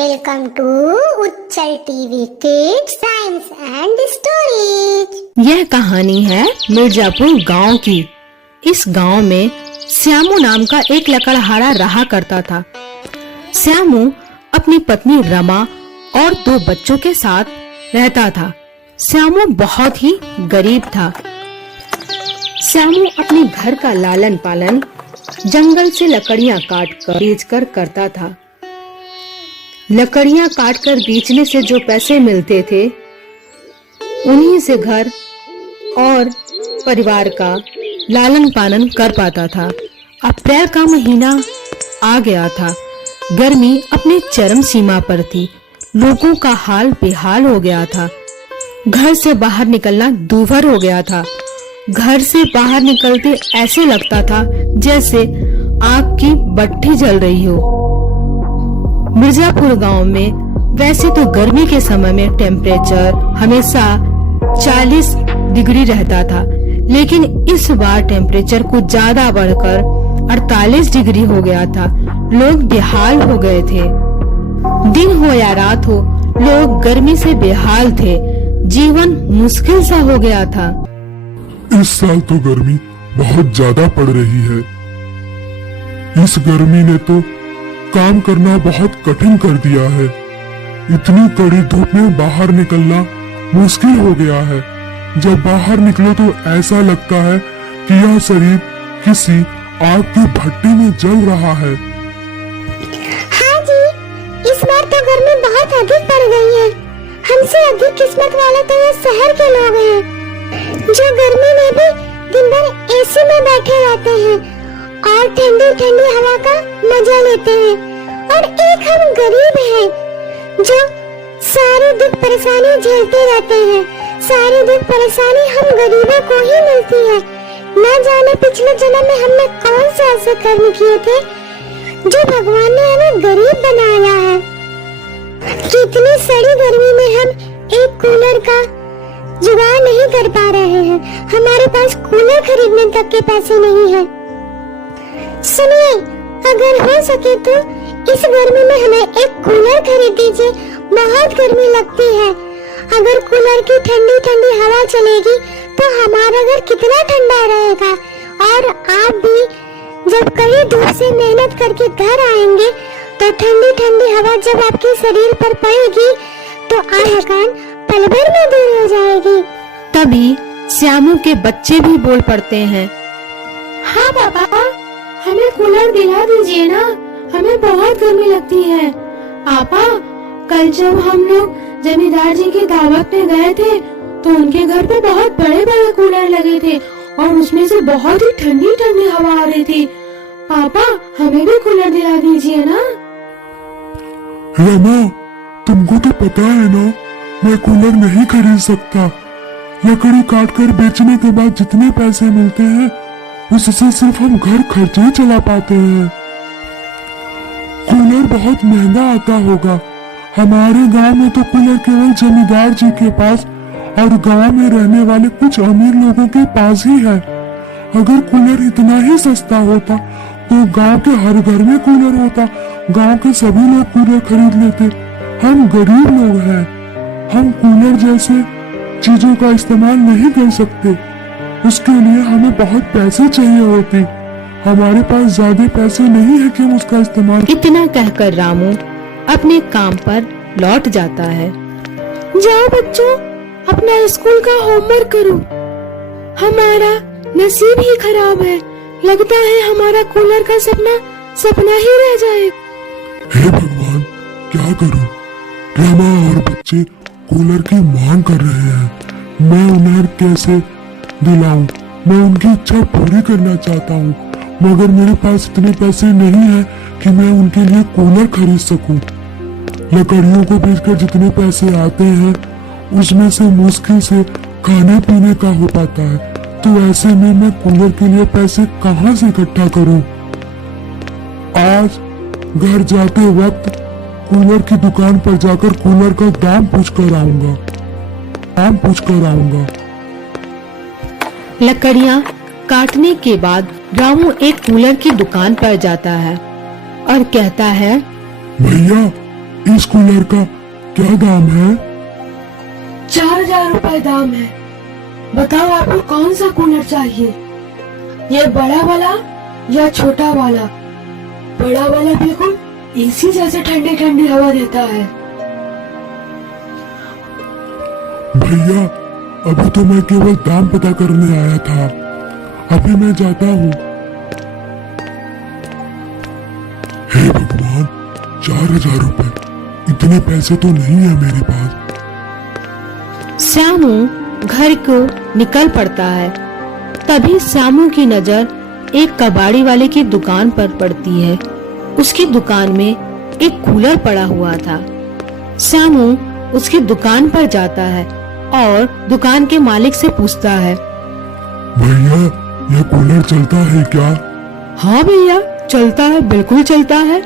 Welcome to Uchchal TV kids science and stories. यह कहानी है मिर्जापुर गांव की। इस गांव में श्यामू नाम का एक लकड़हारा रहा करता था। श्यामू अपनी पत्नी रमा और 2 बच्चों के साथ रहता था। श्यामू बहुत ही गरीब था। श्यामू अपने घर का लालन पालन जंगल से लकड़ियां काटकर बेचकर करता था। लकड़ियां काटकर बेचने से जो पैसे मिलते थे उन्हीं से घर और परिवार का लालन पालन कर पाता था। अप्रैल का महीना आ गया था। गर्मी अपने चरम सीमा पर थी। लोगों का हाल बेहाल हो गया था। घर से बाहर निकलना दूभर हो गया था। घर से बाहर निकलते ऐसे लगता था जैसे आग की भट्टी जल रही हो। मिर्जापुर गांव में वैसे तो गर्मी के समय में टेम्परेचर हमेशा 40 डिग्री रहता था, लेकिन इस बार टेम्परेचर कुछ ज्यादा बढ़कर 48 डिग्री हो गया था। लोग बेहाल हो गए थे। दिन हो या रात हो, लोग गर्मी से बेहाल थे। जीवन मुश्किल सा हो गया था। इस साल तो गर्मी बहुत ज्यादा पड़ रही है। इस गर्मी ने तो काम करना बहुत कठिन कर दिया है। इतनी कड़ी धूप में बाहर निकलना मुश्किल हो गया है। जब बाहर निकलो तो ऐसा लगता है कि यह शरीर किसी आग की भट्टी में जल रहा है। हाँ जी, इस बार तो गर्मी बहुत अधिक पड़ गई है। हमसे अधिक किस्मत वाले तो ये शहर के लोग हैं, जो गर्मी में भी दिन भर एसी में बैठे रहते हैं और ठंडी ठंडी हवा का मजा लेते हैं। और एक हम गरीब हैं जो सारे दुख परेशानी झेलते रहते हैं। सारी दुख परेशानी हम गरीबों को ही मिलती है। न जाने पिछले जन्म में हमने कौन से ऐसे कर्म किए थे जो भगवान ने हमें गरीब बनाया है। कितनी सड़ी गर्मी में हम एक कूलर का जुगाड़ नहीं कर पा रहे हैं। हमारे पास कूलर खरीदने तक के पैसे नहीं है। सुनिए, अगर हो सके तो इस गर्मी में हमें एक कूलर खरीद दीजिए। बहुत गर्मी लगती है। अगर कूलर की ठंडी ठंडी हवा चलेगी तो हमारा घर कितना ठंडा रहेगा। और आप भी जब कड़ी धूप से मेहनत करके घर आएंगे तो ठंडी ठंडी हवा जब आपके शरीर पर पड़ेगी तो थकान पल भर में दूर हो जाएगी। तभी श्यामू के बच्चे भी बोल पड़ते हैं, हाँ पापा, हमें कूलर दिला दीजिए ना, हमें बहुत गर्मी लगती है। पापा, कल जब हम लोग जमींदार जी की दावत में गए थे तो उनके घर पे बहुत बड़े बड़े कूलर लगे थे और उसमें से बहुत ही ठंडी ठंडी हवा आ रही थी। पापा, हमें भी कूलर दिला दीजिए ना। रमा, तुमको तो पता है ना, मैं कूलर नहीं खरीद सकता। लकड़ी काट कर बेचने के बाद जितने पैसे मिलते हैं उससे सिर्फ हम घर खर्चे ही चला पाते हैं। कूलर बहुत महंगा आता होगा। हमारे गांव में तो कूलर केवल जमींदार जी के पास और गांव में रहने वाले कुछ अमीर लोगों के पास ही है। अगर कूलर इतना ही सस्ता होता तो गांव के हर घर में कूलर होता। गांव के सभी लोग कूलर खरीद लेते। हम गरीब लोग हैं, हम कूलर जैसे चीजों का इस्तेमाल नहीं कर सकते। उसके लिए हमें बहुत पैसे चाहिए होते। हमारे पास ज्यादा पैसे नहीं है कि हम उसका इस्तेमाल। इतना कहकर रामू अपने काम पर लौट जाता है। जाओ बच्चों, अपना स्कूल का होमवर्क करो। हमारा नसीब ही खराब है। लगता है हमारा कूलर का सपना ही रह जाए। हे भगवान, क्या करूं? रमा और बच्चे कूलर की मांग कर रहे हैं। मैं उन्हें कैसे दिलाऊं? मैं उनकी इच्छा पूरी करना चाहता हूं, मगर मेरे पास इतने पैसे नहीं है कि मैं उनके लिए कूलर खरीद सकूं। लकड़ियों को बेचकर जितने पैसे आते हैं उसमें से मुश्किल से खाने पीने का हो पाता है। तो ऐसे में मैं कूलर के लिए पैसे कहां से इकट्ठा करूं? आज घर जाते वक्त कूलर की दुकान पर जाकर कूलर का दाम पूछ कर आऊंगा। लकड़ियां काटने के बाद रामू एक कूलर की दुकान पर जाता है और कहता है, भैया, इस कूलर का क्या दाम है? 4000 रुपए दाम है। बताओ आपको कौन सा कूलर चाहिए, ये बड़ा वाला या छोटा वाला? बड़ा वाला बिल्कुल एसी जैसे ठंडी ठंडी हवा देता है। भैया अभी तो मैं केवल दाम पता करने आया था, अभी मैं जाता हूँ। हे भगवान, 4000 रुपए, इतने पैसे तो नहीं है मेरे पास। श्यामू घर को निकल पड़ता है। तभी श्यामू की नजर एक कबाड़ी वाले की दुकान पर पड़ती है। उसकी दुकान में एक कूलर पड़ा हुआ था। श्यामू उसकी दुकान पर जाता है और दुकान के मालिक से पूछता है, भैया यह कूलर चलता है क्या? हाँ भैया चलता है, बिल्कुल चलता है।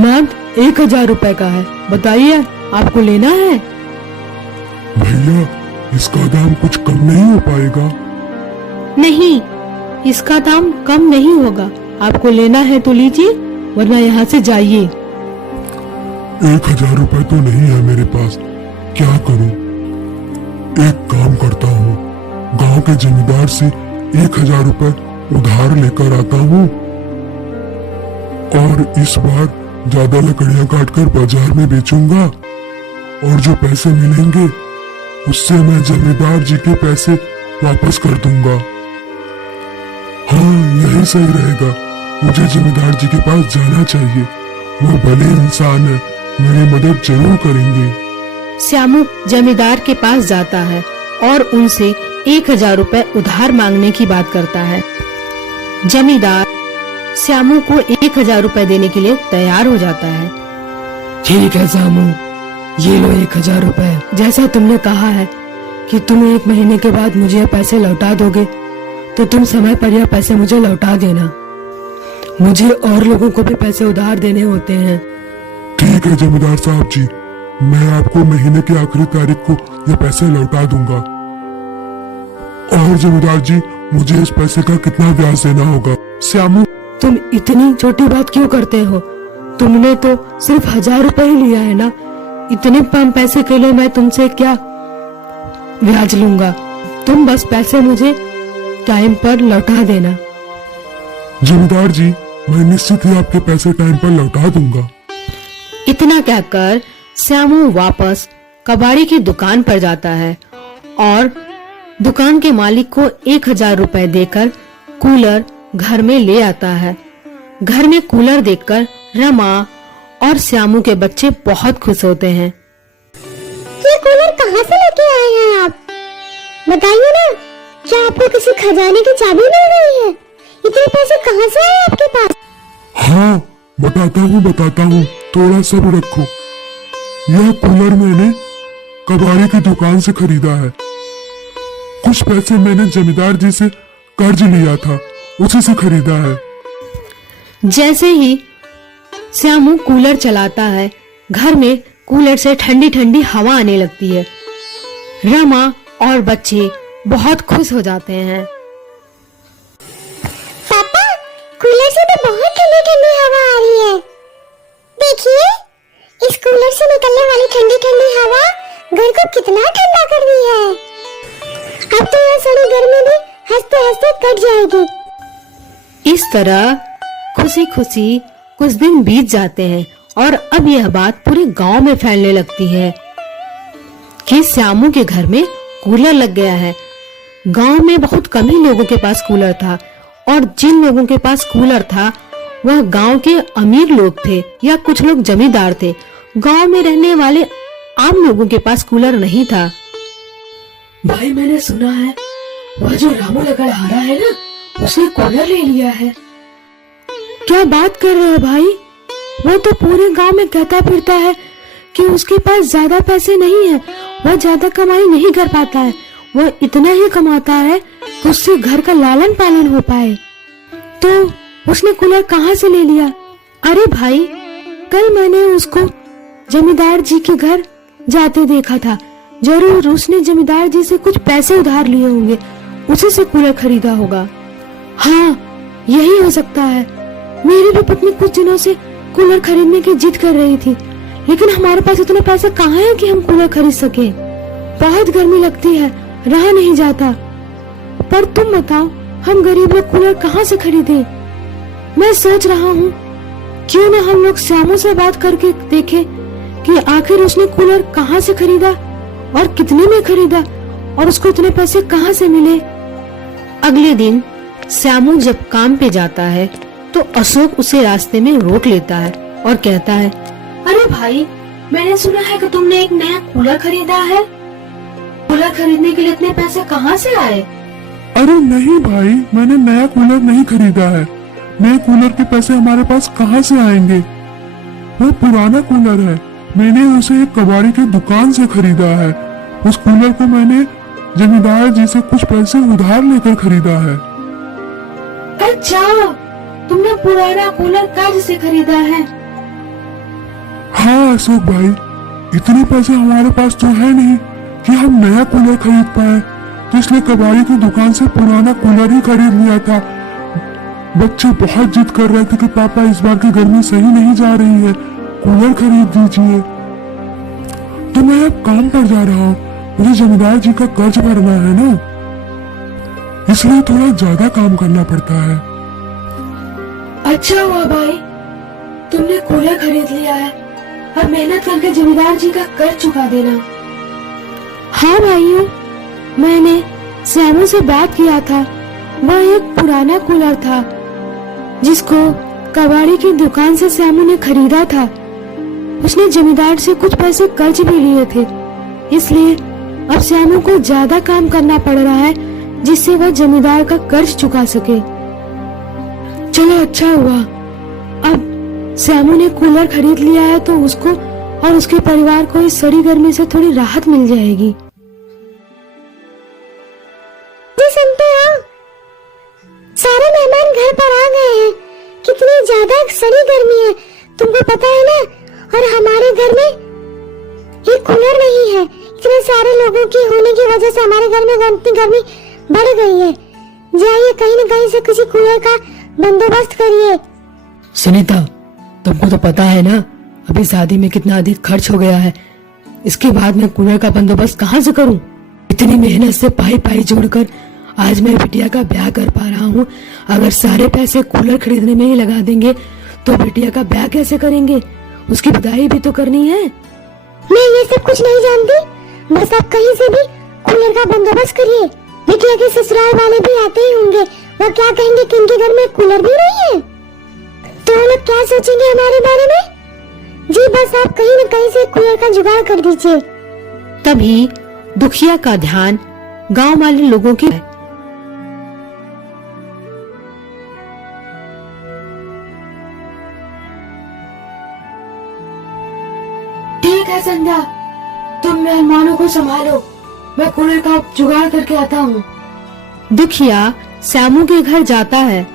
मैम 1000 रुपए का है, बताइए आपको लेना है? भैया इसका दाम कुछ कम नहीं हो पाएगा? नहीं, इसका दाम कम नहीं होगा। आपको लेना है तो लीजिए, वरना यहाँ से जाइए। 1000 रुपए तो नहीं है मेरे पास, क्या करूं? एक काम करता हूँ, गांव के जमींदार से 1000 रुपए उधार लेकर आता हूँ और इस बार ज्यादा लकड़ियां काटकर बाजार में बेचूंगा और जो पैसे मिलेंगे उससे मैं जमींदार जी के पैसे वापस कर दूंगा। हाँ यही सही रहेगा, मुझे जमींदार जी के पास जाना चाहिए, वो भले इंसान है, मेरी मदद जरूर करेंगे। श्यामू जमींदार के पास जाता है और उनसे 1000 रुपए उधार मांगने की बात करता है। जमींदार श्यामू को 1000 रुपए देने के लिए तैयार हो जाता है। ठीक है श्यामू, ये लो 1000 रुपए। जैसा तुमने कहा है कि तुम 1 महीने के बाद मुझे ये पैसे लौटा दोगे, तो तुम समय पर यह पैसे मुझे लौटा देना। मुझे और लोगों को भी पैसे उधार देने होते हैं। ठीक है जमींदार साहब जी, मैं आपको महीने की आखिरी तारीख को ये पैसे लौटा दूंगा। और जमींदार जी मुझे इस पैसे का कितना ब्याज देना होगा? श्यामू तुम इतनी छोटी बात क्यों करते हो? तुमने तो सिर्फ 1000 रुपए ही लिया है ना, इतने कम पैसे के लिए मैं तुमसे क्या ब्याज लूंगा? तुम बस पैसे मुझे टाइम पर लौटा देना। जमींदार जी मैं निश्चित ही आपके पैसे टाइम पर लौटा दूंगा। इतना कहकर श्यामू वापस कबाड़ी की दुकान पर जाता है और दुकान के मालिक को 1000 रुपए देकर कूलर घर में ले आता है। घर में कूलर देखकर रमा और श्यामू के बच्चे बहुत खुश होते हैं। ये कूलर कहाँ से लेके आए हैं आप? बताइए ना, क्या आपको किसी खजाने की चाबी मिल गई है? इतने पैसे कहाँ से आए आपके पास? हाँ बताता हूँ, थोड़ा सब्र रखो। यह कूलर मैंने कबाड़ी की दुकान से खरीदा है। कुछ पैसे मैंने जमींदार जी से कर्ज लिया था, उसी से खरीदा है। जैसे ही श्यामू कूलर चलाता है, घर में कूलर से ठंडी ठंडी हवा आने लगती है। रमा और बच्चे बहुत खुश हो जाते हैं। पापा, कूलर से तो बहुत ठंडी ठंडी हवा आ रही है। देखिए, इस कूलर से निकलने वाली ठंडी ठंडी हवा घर को कितना ठंडा कर दी है। अब तो यह सारी गर्मी भी हंसते हंसते कट जाएगी। इस तरह खुशी खुशी कुछ दिन बीत जाते हैं और अब यह बात पूरे गांव में फैलने लगती है कि श्यामू के घर में कूलर लग गया है। गांव में बहुत कम ही लोगों के पास कूलर था और जिन लोगों के पास कूलर था वह गांव के अमीर लोग थे या कुछ लोग जमींदार थे। गांव में रहने वाले आम लोगों के पास कूलर नहीं था। भाई मैंने सुना है वह जो रामू लकड़हारा है ना, उसने कूलर ले लिया है। क्या बात कर रहे हो भाई? वो तो पूरे गांव में कहता फिरता है कि उसके पास ज्यादा पैसे नहीं है, वह ज्यादा कमाई नहीं कर पाता है, वह इतना ही कमाता है कि उससे घर का लालन पालन हो पाए। तो उसने कूलर कहाँ से ले लिया? अरे भाई, कल मैंने उसको जमींदार जी के घर जाते देखा था। जरूर उसने जमींदार जी से कुछ पैसे उधार लिए होंगे, उसी से कूलर खरीदा होगा। हाँ, यही हो सकता है। मेरी भी पत्नी कुछ दिनों से कूलर खरीदने की जिद कर रही थी, लेकिन हमारे पास इतने पैसे कहाँ हैं कि हम कूलर खरीद सके। बहुत गर्मी लगती है, रहा नहीं जाता। पर तुम बताओ, हम गरीब लोग कूलर कहाँ से खरीदें? मैं सोच रहा हूँ क्यों न हम लोग श्यामू से बात करके देखें कि आखिर उसने कूलर कहाँ से खरीदा और कितने में खरीदा और उसको इतने पैसे कहाँ से मिले। अगले दिन श्यामू जब काम पे जाता है तो अशोक उसे रास्ते में रोक लेता है और कहता है, अरे भाई, मैंने सुना है कि तुमने एक नया कूलर खरीदा है। कूलर खरीदने के लिए इतने पैसे कहाँ से आए? अरे नहीं भाई, मैंने नया कूलर नहीं खरीदा है। नए कूलर के पैसे हमारे पास कहाँ से आएंगे? वो पुराना कूलर है, मैंने उसे एक कबाड़ी की दुकान से खरीदा है। उस कूलर को मैंने जमींदार जी से कुछ पैसे उधार लेकर खरीदा है। अच्छा, तुमने पुराना कूलर कर्ज से खरीदा है? हाँ अशोक भाई, इतने पैसे हमारे पास तो है नहीं कि हम नया कूलर खरीद पाए, तो इसलिए कबाड़ी की दुकान से पुराना कूलर ही खरीद लिया था। बच्चे बहुत जिद कर रहे थे कि पापा इस बार की गर्मी सही नहीं जा रही है, कूलर खरीद दीजिए। तो मैं अब काम पर जा रहा हूँ, मुझे जमींदार जी का कर्ज भरना है ना, इसलिए थोड़ा ज्यादा काम करना पड़ता है। अच्छा हुआ भाई, तुमने कूलर खरीद लिया है। अब मेहनत करके जमींदार जी का कर्ज चुका देना। हाँ भाइयों, मैंने श्यामू से बात किया था। वह एक पुराना कूलर था जिसको कबाड़ी की दुकान से श्यामू ने खरीदा था। उसने जमींदार से कुछ पैसे कर्ज भी लिए थे, इसलिए अब श्यामू को ज्यादा काम करना पड़ रहा है जिससे वह जमींदार का कर्ज चुका सके। चलो अच्छा हुआ, अब श्यामू ने कूलर खरीद लिया है तो उसको और उसके परिवार को इस सड़ी गर्मी से थोड़ी राहत मिल जाएगी। सुनते हो, सारे मेहमान घर पर आ गए हैं। कितनी ज्यादा सड़ी गर्मी है, तुमको पता है ना। और हमारे घर में एक कूलर नहीं है। इतने सारे लोगों की होने की वजह से हमारे घर में इतनी गर्मी बढ़ गई है। जाइए कहीं न कहीं से किसी कूलर का बंदोबस्त करिए। सुनीता, तुमको तो पता है ना अभी शादी में कितना अधिक खर्च हो गया है। इसके बाद मैं कूलर का बंदोबस्त कहाँ से करूँ? इतनी मेहनत से पाई पाई जोड़कर आज मैं बिटिया का ब्याह कर पा रहा हूँ। अगर सारे पैसे कूलर खरीदने में ही लगा देंगे तो बिटिया का ब्याह कैसे करेंगे? उसकी विदाई भी तो करनी है। मैं ये सब कुछ नहीं जानती, बस आप कहीं से भी कूलर का बंदोबस्त करिए। बिटिया के ससुराल वाले भी आते ही होंगे, वो क्या कहेंगे कि इनके घर में कूलर भी नहीं है, तो वो लोग क्या सोचेंगे हमारे बारे में। जी बस आप कहीं न कहीं से कूलर का जुगाड़ कर दीजिए। तभी दुखिया का ध्यान गांव वाले लोगों की ठीक है संध्या, तुम मेहमानों को संभालो, मैं कूलर का जुगाड़ करके आता हूँ। दुखिया श्यामू के घर जाता है।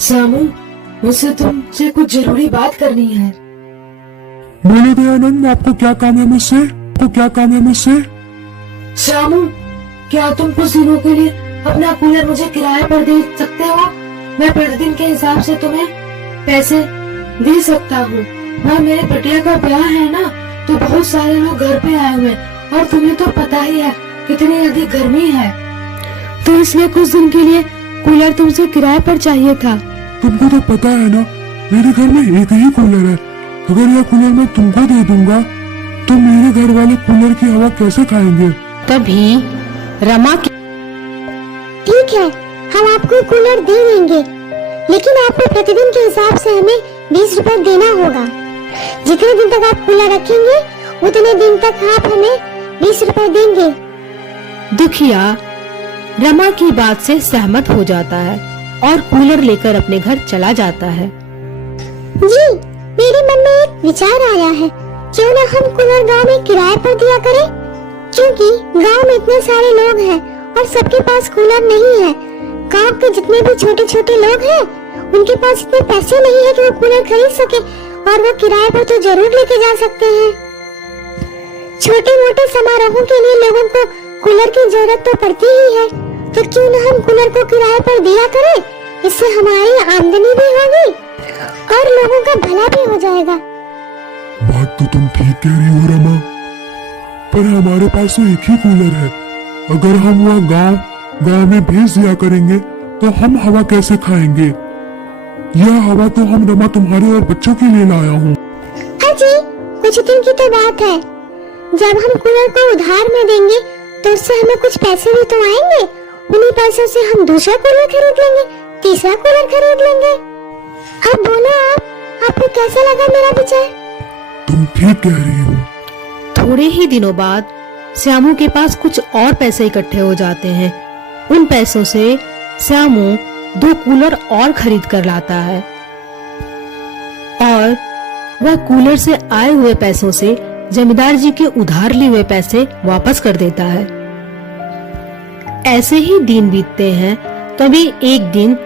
श्यामू, मुझसे तुमसे कुछ जरूरी बात करनी है। बोले दयानंद, आपको क्या काम है मुझसे? आपको क्या काम है मुझसे? श्यामू, क्या तुम कुछ दिनों के लिए अपना कूलर मुझे किराए पर दे सकते हो? मैं प्रतिदिन के हिसाब से तुम्हें पैसे दे सकता हूँ। वह मेरे बिटिया का ब्याह है ना, तो बहुत सारे लोग घर पे आए हुए और तुम्हें तो पता ही है कितनी अधिक गर्मी है, तो इसलिए कुछ दिन के लिए कूलर तुमसे किराए पर चाहिए था। तुमको तो पता है ना, मेरे घर में एक ही कूलर है। अगर यह कूलर मैं तुमको दे दूंगा तो मेरे घर वाले कूलर की हवा कैसे खाएंगे? तभी रमा ठीक है, हम आपको कूलर दे देंगे, लेकिन आपको प्रतिदिन के हिसाब से हमें 20 रुपए देना होगा। जितने दिन तक आप कूलर रखेंगे उतने दिन तक आप हमें 20 रुपए देंगे। दुखिया रमा की बात से सहमत हो जाता है और कूलर लेकर अपने घर चला जाता है। जी, मेरे मन में एक विचार आया है, क्यों न हम कूलर गांव में किराए पर दिया करें, क्योंकि गांव में इतने सारे लोग हैं और सबके पास कूलर नहीं है। गांव के जितने भी छोटे छोटे लोग हैं उनके पास इतने पैसे नहीं है कि वो कूलर खरीद सके, और वो किराए पर तो जरूर लेके जा सकते हैं। छोटे मोटे समारोहों के लिए लोगों को कूलर की जरूरत तो पड़ती ही है, तो क्यों न हम कूलर को किराए पर दिया करें, इससे हमारी आमदनी भी होगी और लोगों का भला भी हो जाएगा। तुम ठीक कह रही हो रमा, पर हमारे पास तो एक ही कूलर है। अगर हम वह गांव में भेज दिया करेंगे तो हम हवा कैसे खाएंगे? यह हवा तो हम रमा तुम्हारे और बच्चों के लिए लाया हूँ। अजी कुछ दिन की तो बात है, जब हम कूलर को उधार में देंगे तो उससे हमें कुछ पैसे भी तो आएंगे। उन्हीं पैसों से हम दूसरा कूलर खरीद लेंगे, तीसरा कूलर खरीद लेंगे। अब बोलो आपको कैसा लगा मेरा विचार? तुम ठीक कह रही हो। थोड़े ही दिनों बाद श्यामू के पास कुछ और पैसे इकट्ठे हो जाते हैं। उन पैसों से श्यामू 2 कूलर और खरीद कर लाता है और वह कूलर से आए हुए पैसों से जमींदार जी के उधार लिए हुए पैसे वापस कर देता है। ऐसे ही दिन बीतते हैं। तभी एक दिन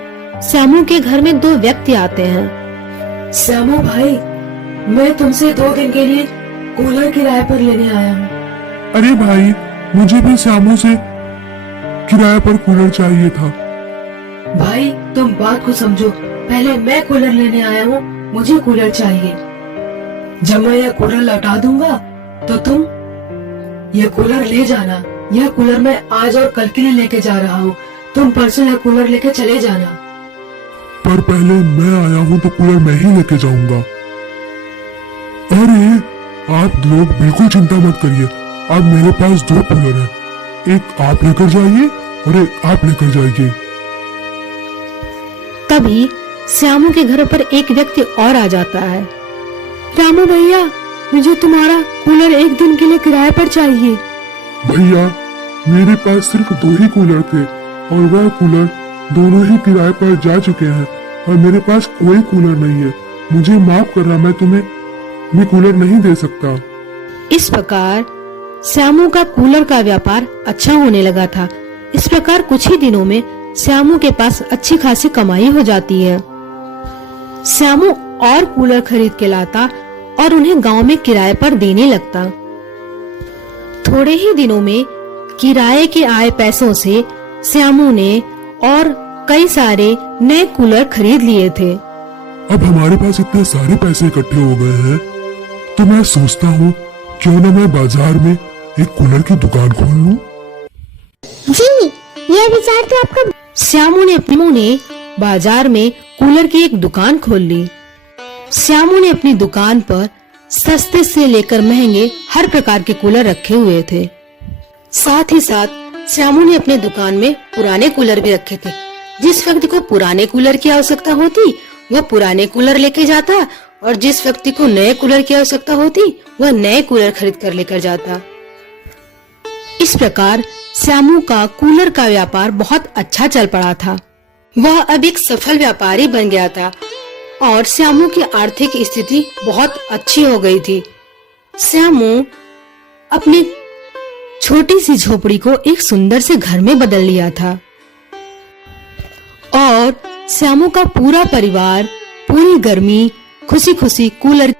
श्यामू के घर में 2 व्यक्ति आते हैं। श्यामू भाई, मैं तुमसे 2 दिन के लिए कूलर किराए पर लेने आया हूँ। अरे भाई, मुझे भी श्यामू से किराए पर कूलर चाहिए था। भाई तुम बात को समझो, पहले मैं कूलर लेने आया हूँ, मुझे कूलर चाहिए। जब मैं यह कूलर लौटा दूंगा तो तुम यह कूलर ले जाना। यह कूलर मैं आज और कल के लिए लेके जा रहा हूँ, तुम परसों यह कूलर लेके चले जाना। पर पहले मैं आया हूँ तो कूलर मैं ही लेके जाऊंगा। अरे आप लोग बिल्कुल चिंता मत करिए, अब मेरे पास 2 कूलर हैं, एक आप लेकर जाइए और एक आप लेकर जाइए। तभी श्यामू के घर पर एक व्यक्ति और आ जाता है। रामू भैया, मुझे तुम्हारा कूलर 1 दिन के लिए किराए पर चाहिए। भैया, मेरे पास सिर्फ 2 ही कूलर थे और वह कूलर दोनों ही किराए पर जा चुके हैं और मेरे पास कोई कूलर नहीं है। मुझे माफ करना, मैं तुम्हें मैं कूलर नहीं दे सकता। इस प्रकार श्यामू का कूलर का व्यापार अच्छा होने लगा था। इस प्रकार कुछ ही दिनों में श्यामू के पास अच्छी खासी कमाई हो जाती है। श्यामू और कूलर खरीद के लाता और उन्हें गांव में किराए पर देने लगता। थोड़े ही दिनों में किराए के आए पैसों से श्यामू ने और कई सारे नए कूलर खरीद लिए थे। अब हमारे पास इतने सारे पैसे इकट्ठे हो गए हैं तो मैं सोचता हूँ क्यों ना मैं बाजार में एक कूलर की दुकान खोल लूं। जी यह विचार तो आपका। श्यामू ने अपने मुंह ने बाजार में कूलर की एक दुकान खोल ली। श्यामू ने अपनी दुकान पर सस्ते से लेकर महंगे हर प्रकार के कूलर रखे हुए थे। साथ ही साथ श्यामू ने अपने दुकान में पुराने कूलर भी रखे थे। जिस व्यक्ति को पुराने कूलर की आवश्यकता होती वह पुराने कूलर लेके जाता और जिस व्यक्ति को नए कूलर की आवश्यकता होती वह नए कूलर खरीद कर लेकर जाता। इस प्रकार श्यामू का कूलर का व्यापार बहुत अच्छा चल पड़ा था। वह अब एक सफल व्यापारी बन गया था और श्यामू की आर्थिक स्थिति बहुत अच्छी हो गई थी। श्यामू अपनी छोटी सी झोपड़ी को एक सुंदर से घर में बदल लिया था और श्यामू का पूरा परिवार पूरी गर्मी खुशी खुशी cooler.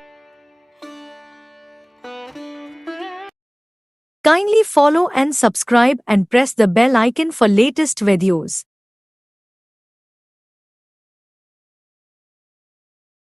Kindly follow and subscribe and press the bell icon for latest videos.